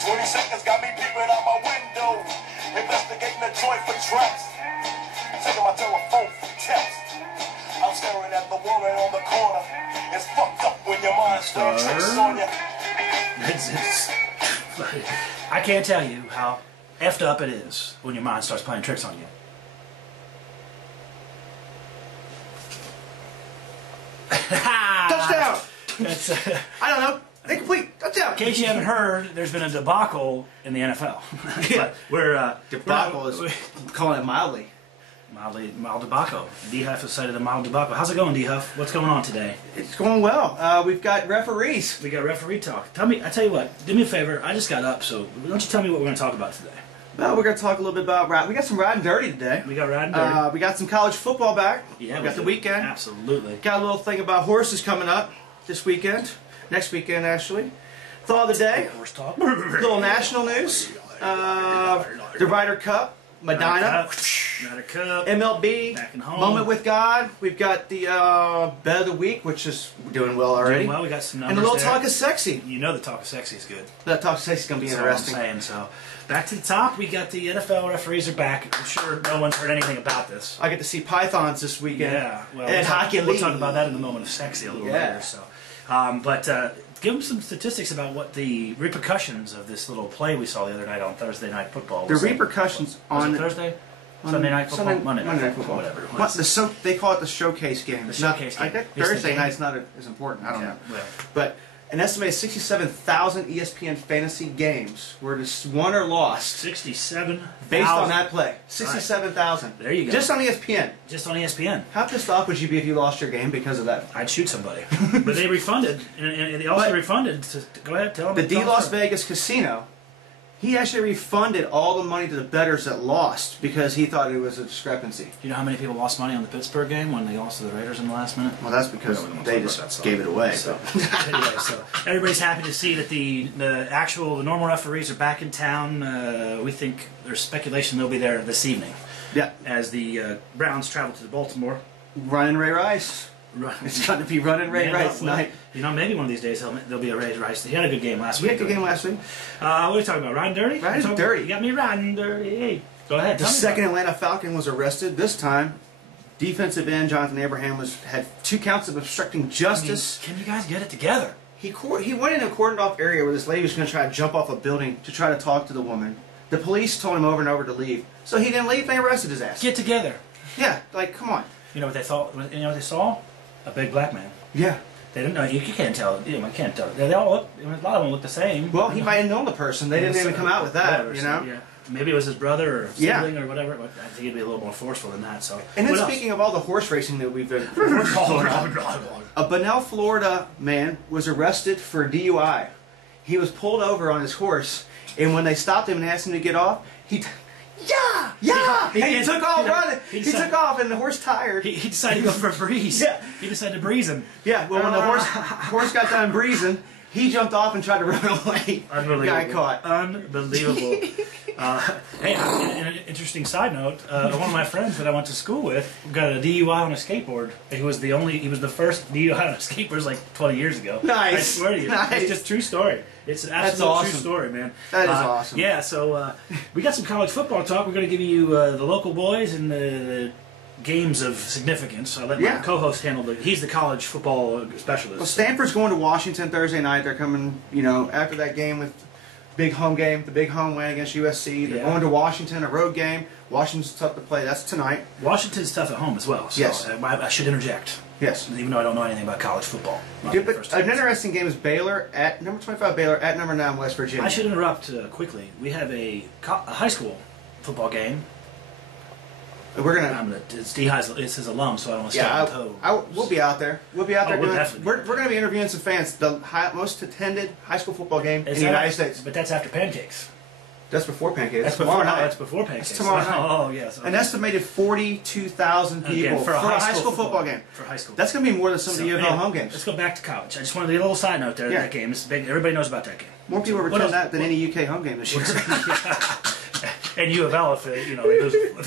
20 seconds got me peeping out my window. Investigating the joint for traps. Taking my telephone for text. I'm staring at the woman on the corner. It's fucked up when your mind starts tricks on you. I can't tell you how effed up it is when your mind starts playing tricks on you. Touchdown! That's, I don't know. Incomplete. Touchdown! in case you haven't heard, there's been a debacle in the NFL. Yeah. We're Debacle is calling it mildly. Mild debacle. D-Huff has cited a mild debacle. How's it going, D-Huff? What's going on today? It's going well. We've got referees. We got referee talk. I tell you what, do me a favor. I just got up, so why don't you tell me what we're going to talk about today? Well, we're going to talk a little bit about we got some riding dirty today. We got riding dirty. We got some college football back. Yeah, we got the weekend. Absolutely. Got a little thing about horses coming up this weekend. Next weekend, actually. Thought of the day. Horse talk. Little national news. The Ryder Cup. Medina. Ryder Cup. MLB. Back and home. Moment with God. We've got the Bet of the Week, which is doing well already. Doing well. We got some numbers and a little there. talk of sexy. You know the talk of sexy is good. That talk of sexy is going to be That's interesting. all I'm saying. So, back to the top. We got the NFL referees are back. I'm sure no one's heard anything about this. I get to see pythons this weekend. Yeah. Well, and hockey we'll league. talk about that in the moment of sexy a little later. So, give them some statistics about what the repercussions of this little play we saw the other night on Thursday Night Football. The repercussions was on it Thursday. Sunday Night Football? Monday Night Football, whatever it was. They call it the showcase game. The showcase game. I think Thursday night's not as important. I don't know. Well. But an estimated 67,000 ESPN fantasy games were just won or lost 67,000. based on that play. 67,000. There you go. Just on ESPN. Just on ESPN. How pissed off would you be if you lost your game because of that? I'd shoot somebody. But they refunded, and they also refunded. Go ahead, tell them. The Las Vegas Casino, he actually refunded all the money to the bettors that lost because he thought it was a discrepancy. Do you know how many people lost money on the Pittsburgh game when they lost to the Raiders in the last minute? Well, that's because they just gave it away. So, anyway, so everybody's happy to see that the normal referees are back in town. We think there's speculation they'll be there this evening. Yeah. As the Browns travel to Baltimore. Running Ray Rice. It's going to be running Ray Rice tonight. You know, maybe one of these days there'll be a Ray Rice. He had a good game last week. He had a good game last week. What are you talking about? Riding dirty? Riding dirty. You got me riding dirty. Hey, go ahead. The second Atlanta Falcon was arrested. This time, defensive end Jonathan Abraham had 2 counts of obstructing justice. I mean, can you guys get it together? He went in a cordoned off area where this lady was going to try to jump off a building to try to talk to the woman. The police told him over and over to leave, so he didn't leave. They arrested his ass. Get together. Yeah, like come on. You know what they thought? You know what they saw? A big black man. Yeah. They didn't know. You can't tell. You can't tell. They all look. A lot of them look the same. Well, he might have known the person. They didn't even come out with that. Whatever, you know. So, yeah. Maybe it was his brother or sibling or whatever. I think it'd be a little more forceful than that. So. And then speaking of all the horse racing that we've been, a Bunnell, Florida man was arrested for DUI. He was pulled over on his horse, and when they stopped him and asked him to get off, he took off running. He took off, and the horse tired. He decided to go for a breeze. Yeah. He decided to breeze him. Yeah. Well, when the horse got done breezing, he jumped off and tried to run away. Unbelievable. Got caught. Unbelievable. Hey, an interesting side note. One of my friends that I went to school with got a DUI on a skateboard. He was the first DUI on a skateboard like 20 years ago. Nice. I swear to you. Nice. It's just true story. It's an absolute true story, man. That is awesome. Yeah, so we got some college football talk. We're going to give you the local boys and the games of significance. I'll let my co-host handle he's the college football specialist. Well, Stanford's going to Washington Thursday night. They're coming, after that game with the big home win against USC. They're going to Washington, a road game. Washington's tough to play. That's tonight. Washington's tough at home as well. So yes. I should interject. Yes. Even though I don't know anything about college football. But an interesting game is Baylor at number 25 Baylor at number 9 West Virginia. I should interrupt quickly. We have a high school football game. We're gonna. It's his alum, so I don't want to step on toe. We'll be out there. We'll be out there. We're going to be interviewing some fans. The most attended high school football game in the United States. But that's after pancakes. That's before pancakes. That's tomorrow night. That's before pancakes. That's tomorrow night. Oh yes. Okay. An estimated 42,000 people for a high school football game. For high school. That's going to be more than some of the U of L home games. Let's go back to college. I just wanted to get a little side note there. That game is big. Everybody knows about that game. More people attend that than any UK home game this year. And U of L, if they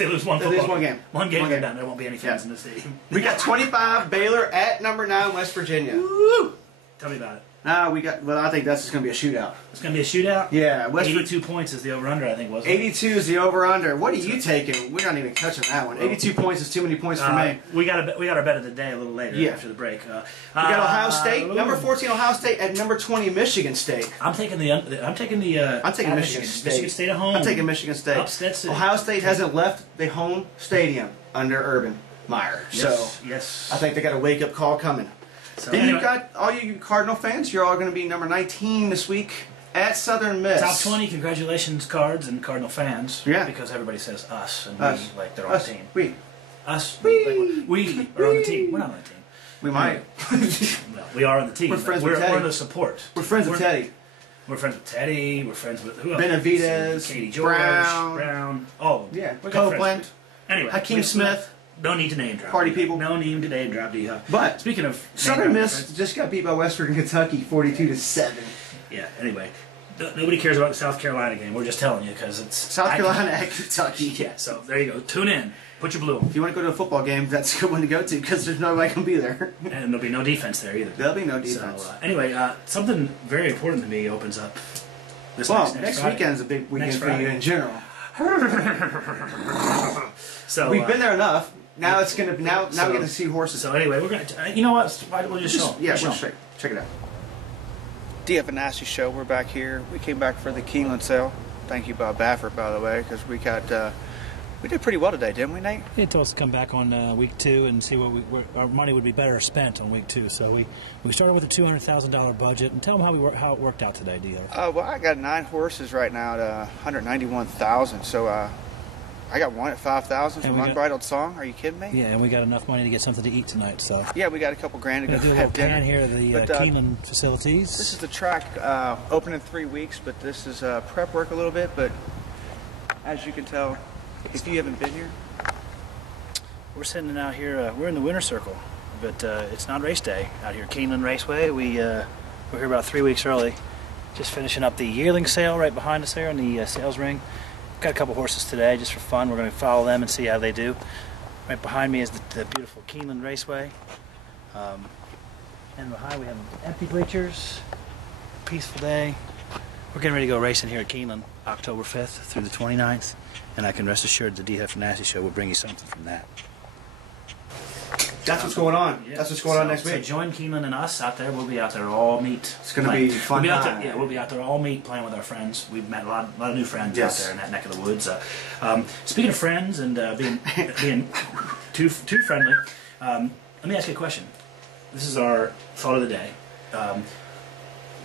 lose one football, they lose one game. One game, they're done. There won't be any fans in the stadium. We got 25 Baylor at number 9 West Virginia. Woo! Tell me about it. Nah, well, I think that's just going to be a shootout. It's going to be a shootout? Yeah. 82 points is the over-under, I think, wasn't it? 82 is the over-under. What are you taking? We're not even touching that one. 82 points is too many points for me. We got our bet of the day a little later after the break. We got Ohio State, number 14 Ohio State at number 20 Michigan State. I'm taking Michigan State. Michigan State at home. I'm taking Michigan State. Upset City. Ohio State hasn't left the home stadium under Urban Meyer. Yes. I think they got a wake-up call coming. So then anyway, you've got all you Cardinal fans. You're all going to be number 19 this week at Southern Miss. Top 20 congratulations cards and Cardinal fans. Yeah. Because everybody says us and us. we like they're on the team. We are on the team. We're not on the team. We might. No, we are on the team. We're friends with Teddy. We're in the support. We're friends with Teddy. We're friends with Teddy. We're friends with who else? Benavidez, Katie George, Brown. Oh, yeah. We're Copeland. Anyway, Hakeem Smith. No need to name drop. Party people. No need to name drop. But speaking of Southern Miss just got beat by Western Kentucky 42-7. Yeah. Anyway, nobody cares about the South Carolina game. We're just telling you because it's South Carolina at Kentucky. Yeah. So there you go. Tune in. Put your blue on. If you want to go to a football game, that's a good one to go to because there's nobody going to be there. And there'll be no defense there either. There'll be no defense. So, anyway, something very important to me opens up. Next weekend is a big weekend for you in general. So we've been there enough. Now it's gonna. Now we're gonna see horses. So anyway, we're gonna. You know what? We'll just show. Yeah, we'll check it out. DF and Nasty Show. We're back here. We came back for the Keeneland sale. Thank you, Bob Baffert, by the way, because we did pretty well today, didn't we, Nate? He told us to come back on week 2 and see what our money would be better spent on week 2. So we started with a $200,000 budget. And tell them how it worked out today, DF. Well, I got 9 horses right now at $191,000. So I got one at $5,000 from Unbridled Song. Are you kidding me? Yeah, and we got enough money to get something to eat tonight. So yeah, we got a couple grand to go do a little have dinner. pan here at the Keeneland facilities. This is the track open in 3 weeks, but this is prep work a little bit. But as you can tell, if you haven't been here, we're sitting out here. We're in the winter circle, but it's not race day out here. Keeneland Raceway. We're here about 3 weeks early. Just finishing up the yearling sale right behind us there in the sales ring. Got a couple horses today just for fun. We're going to follow them and see how they do. Right behind me is the beautiful Keeneland Raceway. And behind we have empty bleachers. Peaceful day. We're getting ready to go racing here at Keeneland October 5th through the 29th. And I can rest assured the DF Nasty Show will bring you something from that. That's what's going on. Yeah. That's what's going on next week. So join Keeneland and us out there. We'll be out there all meet. It's going to be fun. We'll be out there all meet playing with our friends. We've met a lot of new friends out there in that neck of the woods. Speaking of friends and being too friendly, let me ask you a question. This is our thought of the day.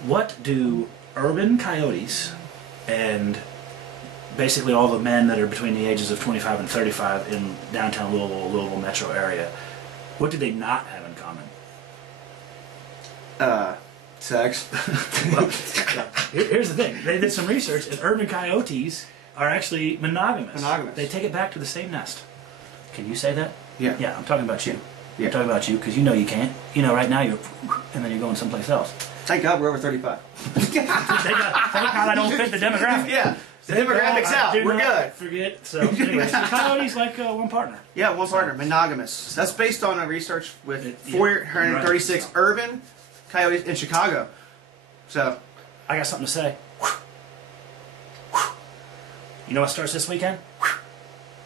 What do urban coyotes and basically all the men that are between the ages of 25 and 35 in downtown Louisville metro area, what do they not have in common? Sex. Well, here's the thing. They did some research, and urban coyotes are actually monogamous. They take it back to the same nest. Can you say that? Yeah. Yeah, I'm talking about you. Yeah. I'm talking about you because you know you can't. You know right now you're, and then you're going someplace else. Thank God we're over 35. Thank God I don't fit the demographic. Yeah. The demographics out. We're good. Forget. So anyway, coyotes like one partner. Yeah, one partner. Monogamous. That's based on a research with 436 urban coyotes in Chicago. So I got something to say. You know what starts this weekend?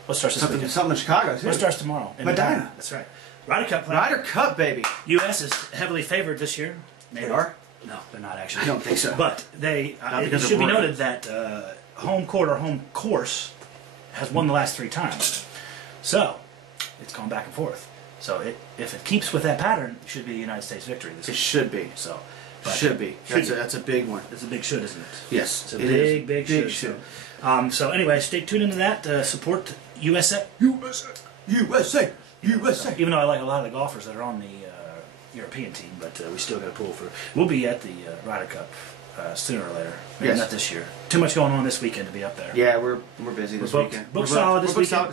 What starts this weekend? Something in Chicago too. What starts tomorrow? Medina. That's right. Ryder Cup. Ryder Cup, baby. U.S. is heavily favored this year. They are? No, they're not actually. I don't think so. But they. It should be noted that home court or home course has won the last 3 times. So it's gone back and forth. So if it keeps with that pattern, it should be a United States victory this year. It should be. So. Should be. That's a big one. It's a big should, isn't it? Yes. It's a big should. So anyway, stay tuned into that. Support USA. USA. Even though I like a lot of the golfers that are on the European team, but we still got to pull for. We'll be at the Ryder Cup sooner or later. Maybe not this year. Too much going on this weekend to be up there. Yeah, we're busy this weekend. Booked solid this weekend.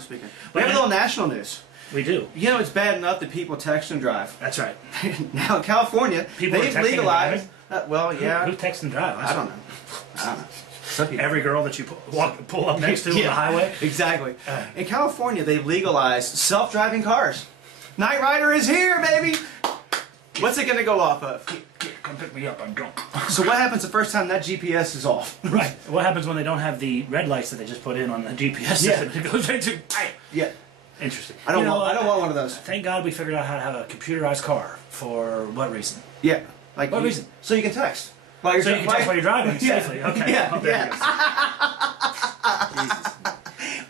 We have a little national news. We do. You know, it's bad enough that people text and drive. That's right. Now in California, they've legalized. Well, yeah. Who texts and drive? I don't know. Every girl that you pull up next to on the highway? Exactly. In California, they've legalized self-driving cars. Knight Rider is here, baby! What's it going to go off of? come pick me up, I'm drunk. So what happens the first time that GPS is off? Right. What happens when they don't have the red lights that they just put in on the GPS? Yeah. It goes right to. Yeah. Interesting. I don't want one of those. Thank God we figured out how to have a computerized car. For what reason? Yeah. Like what reason? So you can text. So you can text while you're driving safely. Okay. Yeah. Oh, there you go. Jesus.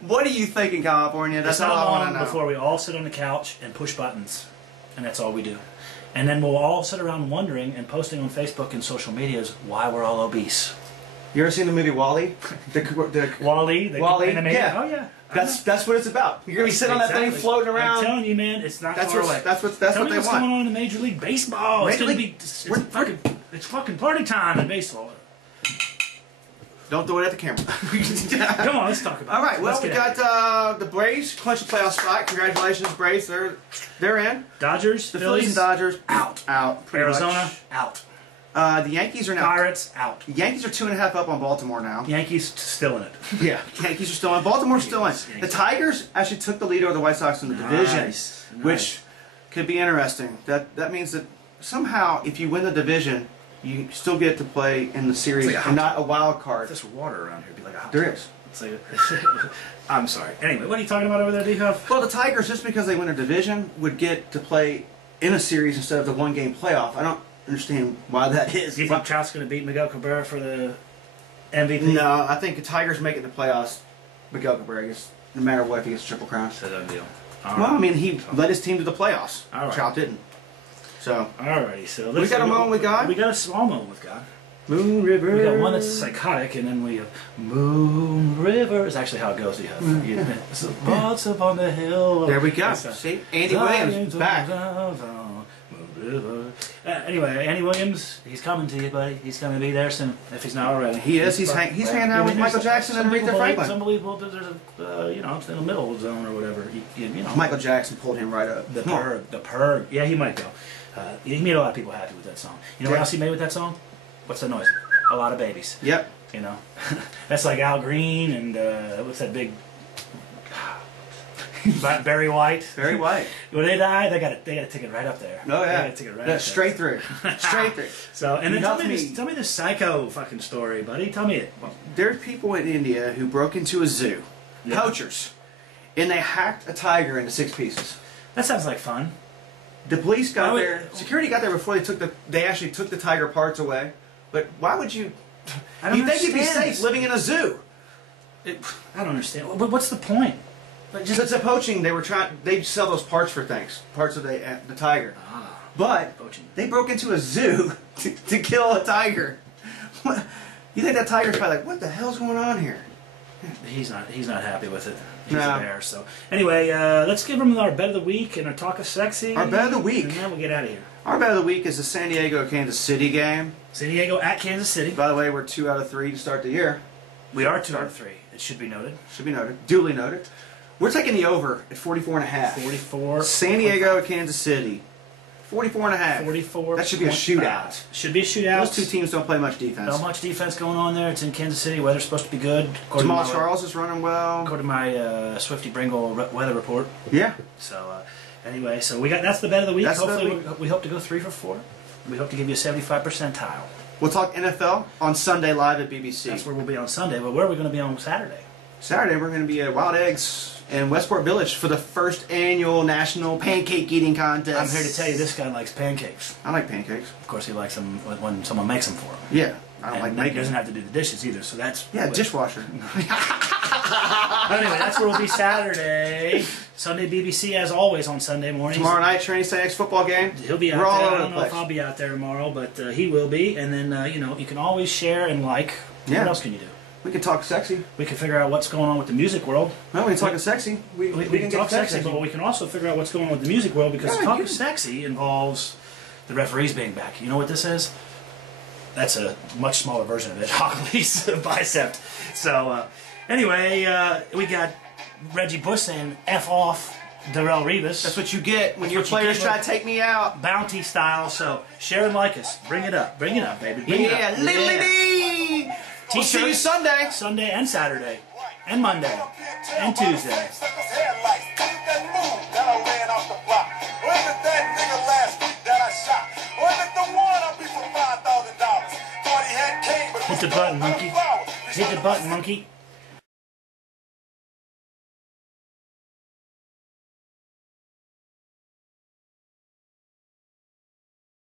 What do you think in California? That's It's not all I want long to know. before we all sit on the couch and push buttons, and that's all we do. And then we'll all sit around wondering and posting on Facebook and social medias why we're all obese. You ever seen the movie WALL-E? Wall-E? WALL-E? Animated? Yeah. Oh yeah. That's what it's about. You're gonna be sitting on that thing Exactly. floating around. I'm telling you, man, it's not That's far what- away. that's what Tell they me what's want. going on in Major League Baseball. Major It's League- it's fucking party time in baseball. Don't do it at the camera. Come on, let's talk about it. All right. Well, Let's we get got the Braves clinch a playoff spot. Congratulations, Braves. They're in. Dodgers, The Phillies and Dodgers out. Pretty Arizona, much. out. The Yankees are now. Pirates, out. The Yankees are 2.5 up on Baltimore now. Yankees still in it. Yeah, Yankees are still in. Baltimore's still in. Yankees. The Tigers actually took the lead over the White Sox in the division, Nice. which could be interesting. That means that somehow, if you win the division, you still get to play in the series It's like a and hot not a wild card. If there's water around here, it'd be like a hot There tub. is. It's like I'm sorry. Anyway, what are you talking about over there, D-Huff? Well, the Tigers, just because they win a division, would get to play in a series instead of the one-game playoff. I don't understand why that is. Do you think Trout's going to beat Miguel Cabrera for the MVP? No, I think the Tigers make it the playoffs. Miguel Cabrera gets, no matter what, if he gets a triple crown. That's a done deal. Well, I mean, he led his team to the playoffs. All right. Trout didn't. So, Alrighty, so We got a moment with God? We got a small moment with God. Moon River. We got one that's psychotic, and then we have Moon River. Is actually how it goes. You have so what's up on the hill. There we go. That's a- See, Andy Williams back. Anyway, Andy Williams, he's coming to you, buddy. He's going to be there soon, if he's not already. He is. He's hanging out with Michael Jackson and Aretha It's Franklin. unbelievable that there's a, it's in the middle zone or whatever. You know, Michael Jackson pulled him right up. the Come on. Purg, the Purg. Yeah, he might go. He made a lot of people happy with that song. You know what Yeah. else he made with that song? What's the noise? A lot of babies. Yep. You know, that's like Al Green and what's that big Barry White. Very white. When they die, they got a ticket right up there. Oh They yeah. got a ticket right Yeah, up straight through. Straight through. So, and then You tell helped me, me. tell me this psycho fucking story, buddy. Tell me it. There's people in India who broke into a zoo, Yeah. poachers, and they hacked a tiger into 6 pieces. That sounds like fun. The police got Why would- there. Security got there before they actually took the tiger parts away. But why would you? I don't You think you'd be understand safe this. living in a zoo? I don't understand. But what's the point? Like, Just it's a poaching. They sell those parts for things, parts of the tiger. But Poaching. they broke into a zoo to kill a tiger. What? You think that tiger's probably like, what the hell's going on here? He's not happy with it. He's No. a bear. So anyway, let's give him our bet of the week and our talk of sexy. Our bet of the week. And then we'll get out of here. Our bet of the week is the San Diego-Kansas City game. San Diego at Kansas City. By the way, we're 2 out of 3 to start the year. We are 2 out of 3. It should be noted. Should be noted. Duly noted. We're taking the over at 44.5. 44. San Diego, Kansas City. 44.5. 44. That should be a shootout. Should be a shootout. Those two teams don't play much defense. Not much defense going on there. It's in Kansas City. Weather's supposed to be good. Jamal Charles is running well. According to my Swifty Bringle weather report. Yeah. So anyway, so that's the bet of the week. That's the bet of the Hopefully, we hope to go 3 for 4. We hope to give you a 75 percentile. We'll talk NFL on Sunday live at BBC. That's where we'll be on Sunday. But where are we going to be on Saturday? Saturday, we're going to be at Wild Eggs in Westport Village for the first annual National Pancake Eating Contest. I'm here to tell you this guy likes pancakes. I like pancakes. Of course, he likes them when someone makes them for him. Yeah. I don't And like he making doesn't have to do the dishes either, so that's... Yeah, dishwasher. But anyway, that's where we'll be Saturday. Sunday BBC, as always, on Sunday mornings. Tomorrow night, training St.X football game. He'll be out We're all there. over I the don't know if place. I'll be out there tomorrow, but he will be. And then, you can always share and like. Yeah. What else can you do? We can talk sexy. We can figure out what's going on with the music world. No, we can talk sexy. We We can can get talk sexy, but we can also figure out what's going on with the music world because Yeah, talking you- sexy involves the referees being back. You know what this is? That's a much smaller version of it. Hockley's bicep. So, anyway, we got Reggie Bush saying F off Darrell Revis. That's what you get when That's your what you players get try when- to take me out. Bounty style. So, share and like us. Bring it up. Bring it up, baby. Bring it Yeah, up. little Yeah. lady. We'll see you Sunday. Sunday and Saturday. And Monday. And Tuesday. Was it that nigga last week that I shot? Was it the one I beat for 5 Hit the button, monkey. Hit the button, monkey.